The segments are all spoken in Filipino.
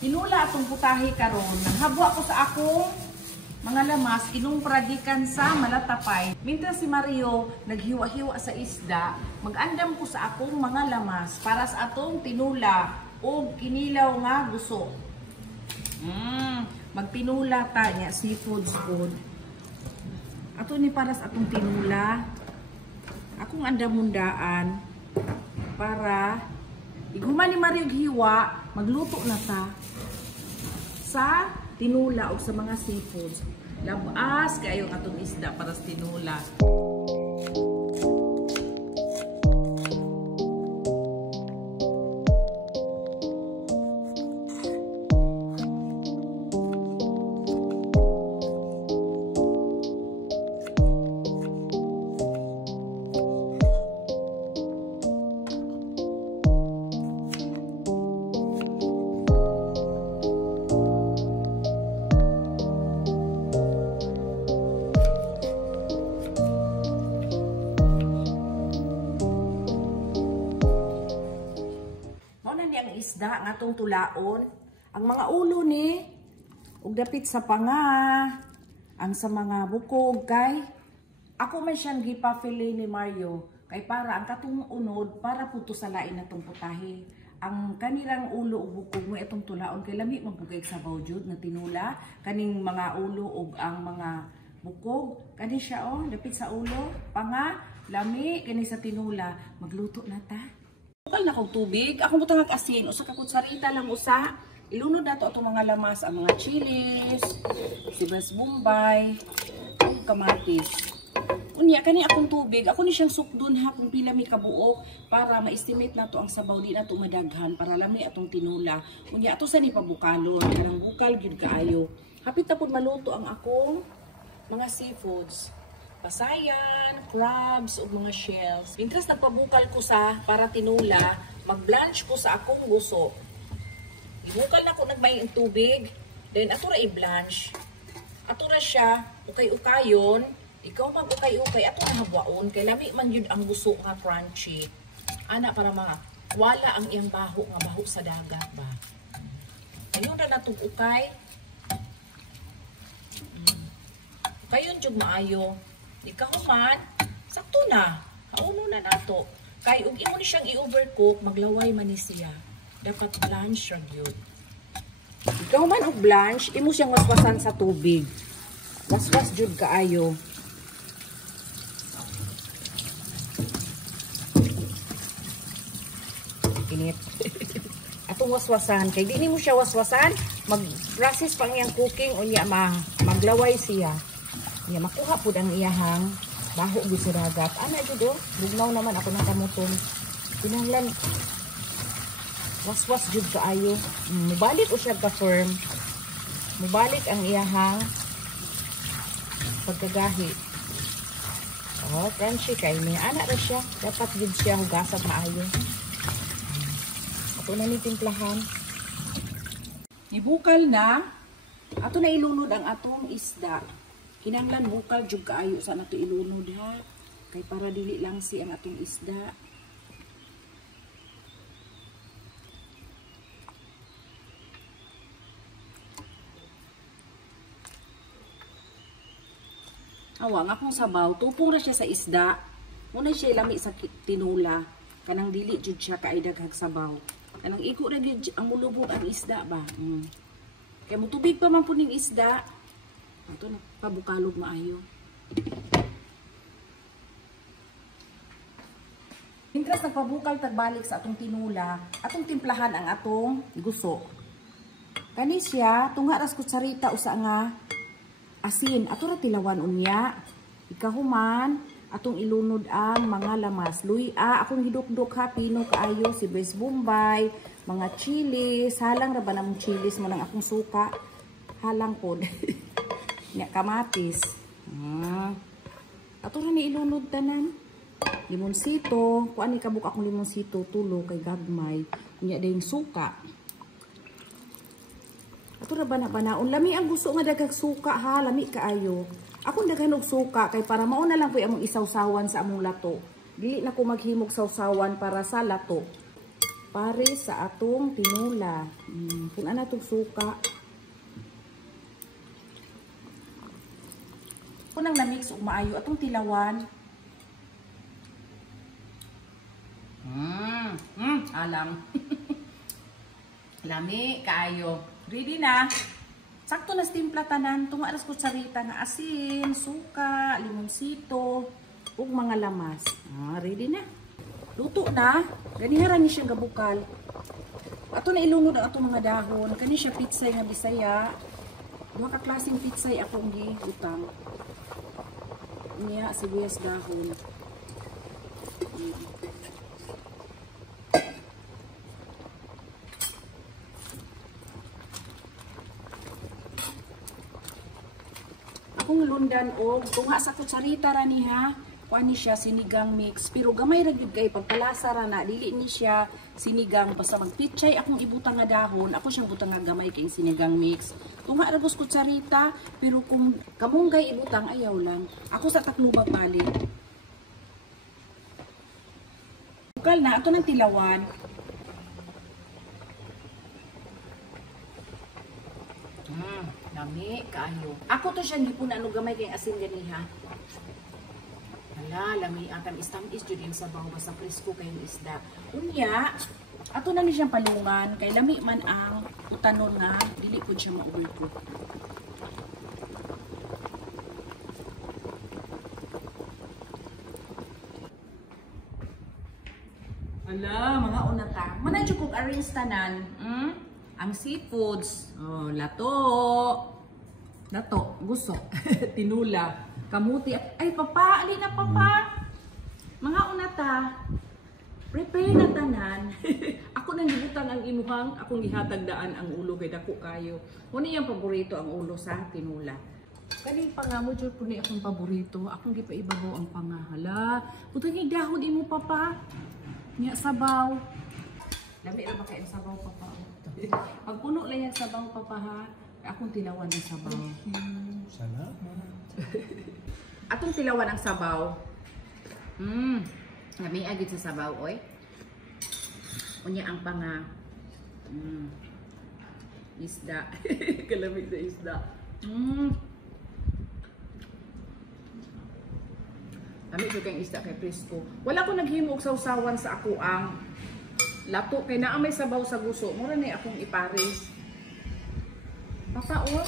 Hinula atong putahe karon. Nanghabwa ko sa akong mga lamas inong pradikan sa malatapay. Minta si Mario naghiwa-hiwa sa isda, mag-andam ko sa akong mga lamas para sa atong tinula o kinilaw nga guso. Magtinula ta niya seafoods food. Ato ni para sa atong tinula. Akong andamundaan para iguman ni Mario hiwa, magluto na ta sa tinula o sa mga seafoods. Labas kayo ang atong isda para sa tinula. Ang isda nga atong tulaon, ang mga ulo ni ug dapit sa panga, ang sa mga bukog kay ako man siyang gipafili ni Mario kay para ang katong unod para pudto sa lain natong putahe. Ang kanirang ulo ug bukog mo itong tulaon kay lami magbugay sa bawjud na tinula kaning mga ulo ug ang mga bukog kani siya dapit sa ulo, panga, lami kini sa tinula. Magluto na ta. Bukal na kong tubig, akong butang asin, usa ka kutsarita lang usa. Ilunod na to itong mga lamas, ang mga chilis, sibuyas bombay, kamatis. Unya, kani akong tubig, ako ni siyang sukdon ha kung pila mi kabuok para ma-estimate na to ang sabaw di na to madaghan para lami atong tinula. Unya, ato sa ni pabukalon, kanang bukal gyud kaayo. Hapit na pud maluto ang akong mga seafoods. Pasayan, crabs, o mga shells. Mientras nagpabukal ko sa para tinula, mag-blanch ko sa akong gusto. Ibukal na ko nagmay ang tubig, then ato ra i-blanch. Ato ra siya, ukay-ukayon, ikaw mag-ukay-ukay, ato na habwaon, kay lami man yun ang gusto nga crunchy. Ana para wala ang iyang baho nga baho sa dagat ba. Ayun na natong ukay. Kayon jud maayo. Ikaw man, sakto na. Hauno na nato. Kay ug imo ni siyang i-overcook, maglaway man ni siya. Dapat blanch ra gyud. Ikaw man og blanch, imo siyang waswasan sa tubig. Waswas jud kaayo. Init. Atong waswasan, kay di nimo siya waswasan, mag-process pang iyang cooking unya maglaway siya. Ya makuha pud ang iyahang baho gyud sa dagat. Ana jud bugnaw naman ako ng kamuton. Kinahanglan waswas jud kaayo. Mubalik usab ka firm. Mubalik ang iyahang pagkagahi. Crunchy kay ni ana ra siya. Dapat gid siya hugasan maayo. Ato na ni timplahan. Ibukal na. Ato na ilunod ang atong isda. Kinahanglan bukal jud kaayo sa nato ilunod ha. Kay para dili lang si ang atong isda. Awa, nga akong sabaw, tupong ra siya sa isda. Muna siya ilami sa tinula. Kanang dili jud siya kay daghang sabaw. Kanang iko ra gyud ang mulubog ang isda ba. Kay mo tubig pa man puning isda. Ato na pabukalog maayo. Hintras nagpabukal tagbalik sa atong tinula, atong timplahan ang atong guso. Kani siya, tungha ras kutsarita usa nga asin. Ato ra tilawan unya. Ikahuman, atong ilunod ang mga lamas. Luya, akong hiduk-duk ha, pino kaayo, sibuyas bombay, mga chili, halang ra ba namong chilis mo ng akong suka? Halang pod. Nya kamatis. Ato ra ni ilunod tanan. Limonsito, kuan ni kabuk akong limonsito tulo kay gagmay. Nya dayong suka. Ato ra bana-banaon, lami ang gusto nga daghang suka ha, lami kaayo. Akong daghan og suka kay para mao na lang poy among isawsawan sa among lato. Dili na ko maghimog sawsawan para sa lato. Pare sa atong tinula. Kung ana tong suka. Kunang na-mix og maayo atong tilawan. Alam. Lami kaayo. Ready na. Sakto na timpla tanan. Tunga alas kutsarita nga asin, suka, limonsito, ug mga lamas. Ready na. Luto na. Ganihara ni siyang gabukal. Ato na ilunod ang atong mga dahon. Kani siya pitsay nga Bisaya. Duha ka klaseng pitsay akong gibutang. Niya sibuyas dahon. Akong lundan og tunga sa kutsarita ra niha, kuan ni siya sinigang mix, pero gamay ra gyud kay pagpalasa ra na dili ni siya sinigang basta magpitsay akong ibutang nga dahon, ako siyang butang nga gamay kay sinigang mix. Tunga ra gus kutsarita, pero kung kamunggay ibutang ayaw lang. Ako sa taknubag balik. Bukal na ato nang tilawan. Lami kaayo. Ako to siyang gipuna ano gamay kay asin ganiha. Hala, lami atang istamis jud yung sabaw basta presko kay isda. Unya, ato na ni siyang palungan kay lami man ang utanon nga dili pud siya ma-overcook. Hala, mga unata. Manay jud kog arrange tanan. Ang seafoods, lato, gusto, tinula, kamuti, ay papa, ali na papa, mga unata, prepare na tanan. Ako nang gibutang ang imuhang, akong gihatagdaan ang ulo kay dako kayo. Muna yung paborito ang ulo sa tinula. Kani pa nga mo jud puni akong paborito, akong gipaibabaw ang pangahala. Putang dahon imo papa, nya sabaw. Lami ra ba kay sabaw papa? Pag puno lang yung sabaw papa ha, akong tilawan ng sabaw. Salamat. Atong tilawan ang sabaw. Lami agad sa sabaw oy. Unya ang panga. Isda. Kalamig sa isda. Lami jud kay isda kay presko. Wala ko naghimog sawsawan sa ako ang lato kay naa may sabaw sa guso. Mura ni akong ipares. Papa o.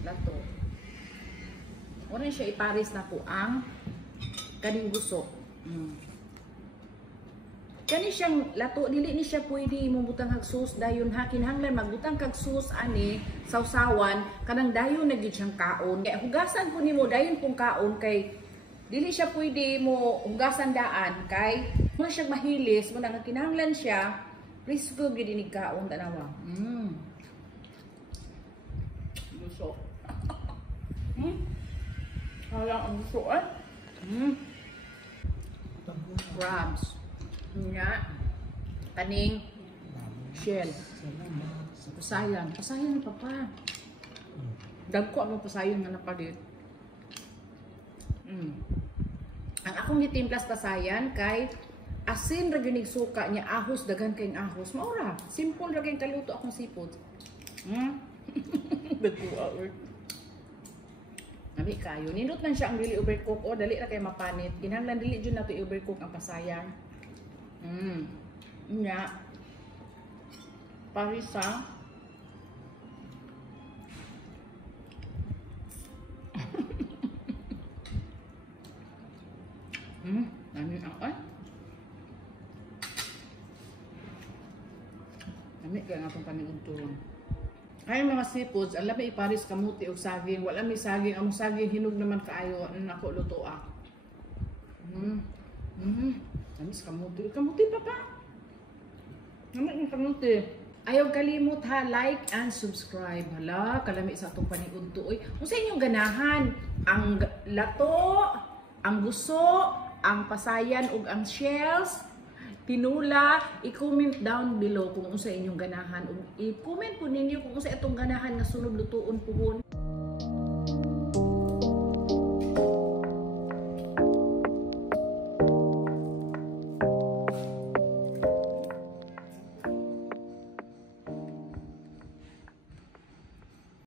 Lato. Mura ni siya ipares na ko ang kaning guso. Kani siyang lato dili ni siya pwede imong butang kag sauce dayon ha kinahanglan magbutang kag sauce ani sawsawan kanang dayon na gyud siyang kaon. Kay hugasan po nimo dayon pong kaon kay dili siya pwede mo hugasan daan kay muna siya mahilis, muna nga kinahanglan siya, presko gyud inig kaon tanawa. Gusto. Hala ang gusto eh. Crabs. Nga. Kaning shell. Pasayan. Pasayan ni papa. Dagko ang pasayan nga napalit. Ang akong gitimplas pasayan kay asin ra gyud suka niya ahos daghan kay ahos maura simple ra kay kaluto akong seafood. Dagko Nami kayo. Nindot man siya ang dili overcook o dali ra kay mapanit. Kinahanglan dili jud nato i-overcook ang pasayan. Nya. Parisa. Nami ang ay. Nami kaya nga itong panigugturon. Kaya mga seafoods, alam may iparis kamuti o saging. Wala may saging. Ang saging hinog naman kaayo. Ano na ako luto ah. Tamis kamuti. Kamuti pa pa. Nami yung kamuti. Ayaw kalimut ha, like and subscribe. Hala, kalami sa itong panigugto. Kung sa inyong ganahan, ang lato, ang guso, ang pasayan ug ang shells, tinula, i-comment down below kung unsa inyong ganahan ug i-comment po ninyo kung unsa itong ganahan nga sunod lutuon puhon.